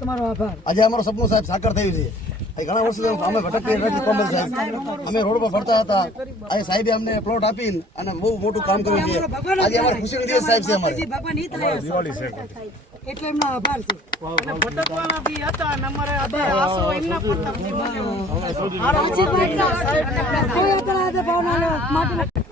તમારો આભાર. આજે અમારો સપનું સાહેબ સાકર થયું છે. ઘણા વર્ષો અમે ભટકતી સાહેબ. અમે રોડ પર ફરતા હતા. આ સાહેબે અમને પ્લોટ આપીને અને બહુ મોટું કામ કર્યું છે. આજે અમારે ખુશીનો દિવસ સાહેબ છે અમારે. દિવાળી સાહેબ એટલે એમનો આભાર છે. ભટકવાના બી હતા અને અમારે અત્યારે આસો એમના પર તકલીફ સાચી વાત કોઈ અત્યારે ભાવના માટે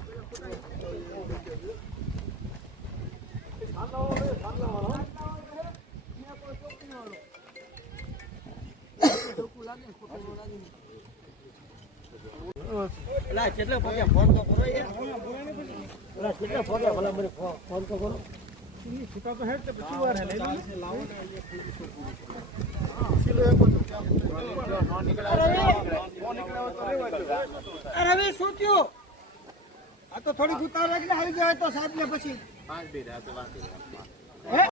રવિ શું ફોન તો થોડીક ઉતાર રાખીને આવી જાય તો સાહેબ ને પછી તો. લઈ કરી નાખો. ફોટો નાખી આ ફોટો, આ એક ફોટો નાખી દે. હાથ લઈ લે, હાથ લઈ લે, હાથ લઈ લે. બસ,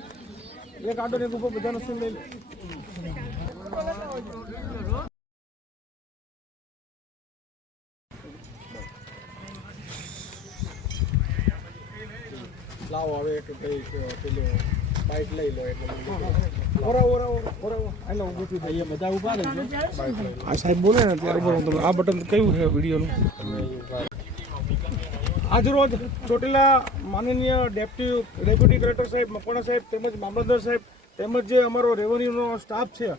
એક આડો ને ઊભો બધાનો સીન લઈ લે. લાવો હવે એક પેલો બાઇક લઈ લો એટલે ઓરા ઓરા ઓરા એટલે ઊભું થયું. અહીંયા બધા ઊભા રહે આ સાહેબ બોલે ને ત્યારે બોલો તમે આ બટન કયું છે વિડીયોનું આજરોજ ચોટીલા માનનીય ડેપ્ટી ડેપ્યુટી કલેક્ટર સાહેબ, મકવાણા સાહેબ, તેમજ મામલતદાર સાહેબ, તેમજ જે અમારો રેવન્યુનો સ્ટાફ છે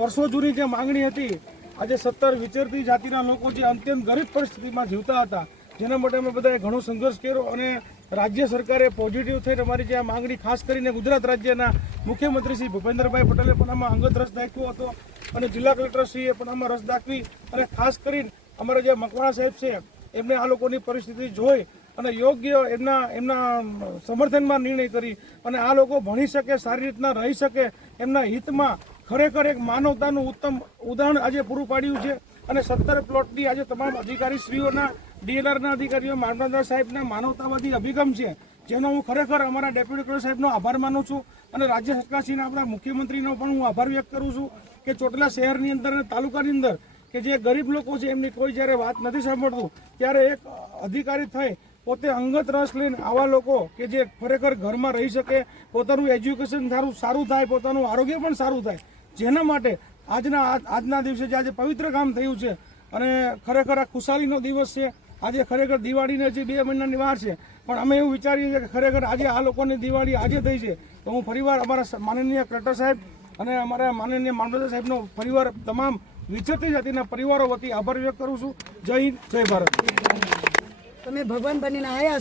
વર્ષો જૂની જે માંગણી હતી, આજે સત્તર વિચરતી જાતિના લોકો જે અત્યંત ગરીબ પરિસ્થિતિમાં જીવતા હતા, જેના માટે અમે બધાએ ઘણો સંઘર્ષ કર્યો અને રાજ્ય સરકારે પોઝિટિવ થઈને અમારી જે આ માંગણી ખાસ કરીને ગુજરાત રાજ્યના મુખ્યમંત્રી શ્રી ભૂપેન્દ્રભાઈ પટેલે પણ આમાં અંગત રસ દાખવ્યો હતો અને જિલ્લા કલેક્ટરશ્રીએ પણ આમાં રસ દાખવી અને ખાસ કરીને અમારા જે મકવાણા સાહેબ છે, એમને આ લોકોની પરિસ્થિતિ જોઈ અને યોગ્ય એમના એમના સમર્થનમાં નિર્ણય કરી અને આ લોકો ભણી શકે, સારી રીતના રહી શકે, એમના હિતમાં ખરેખર એક માનવતાનું ઉત્તમ ઉદાહરણ આજે પૂરું પાડ્યું છે. અને સત્તર પ્લોટની આજે તમામ અધિકારીશ્રીઓના ડીએલઆરના અધિકારીઓ, મામલતદાર સાહેબના માનવતાવાદી અભિગમ છે, જેનો હું ખરેખર અમારા ડેપ્યુટી કલેક્ટર સાહેબનો આભાર માનું છું. અને રાજ્ય સરકારશ્રીના આપણા મુખ્યમંત્રીનો પણ હું આભાર વ્યક્ત કરું છું કે ચોટલા શહેરની અંદર અને તાલુકાની અંદર કે જે ગરીબ લોકો છે, એમની કોઈ જ્યારે વાત નથી સાંભળતું, ત્યારે એક અધિકારી થઈ પોતે અંગત રસ લઈને આવા લોકો કે જે ખરેખર ઘરમાં રહી શકે, પોતાનું એજ્યુકેશન સારું સારું થાય, પોતાનું આરોગ્ય પણ સારું થાય, જેના માટે આજના આજના દિવસે જે આજે પવિત્ર કામ થયું છે અને ખરેખર આ ખુશાલીનો દિવસ છે, આજે ખરેખર દિવાળીને હજી બે મહિનાની વાર છે, પણ અમે એવું વિચારીએ છીએ કે ખરેખર આજે આ લોકોની દિવાળી આજે થઈ છે, તો હું ફરીવાર અમારા માનનીય કલેક્ટર સાહેબ અને અમારા માનનીય મામલતદાર સાહેબનો પરિવાર તમામ વિચરતી જાતિના પરિવારો વતી આભાર વ્યક્ત કરું છું. જય હિન્દ, જય ભારત. તમે ભગવાન બનીને આવ્યા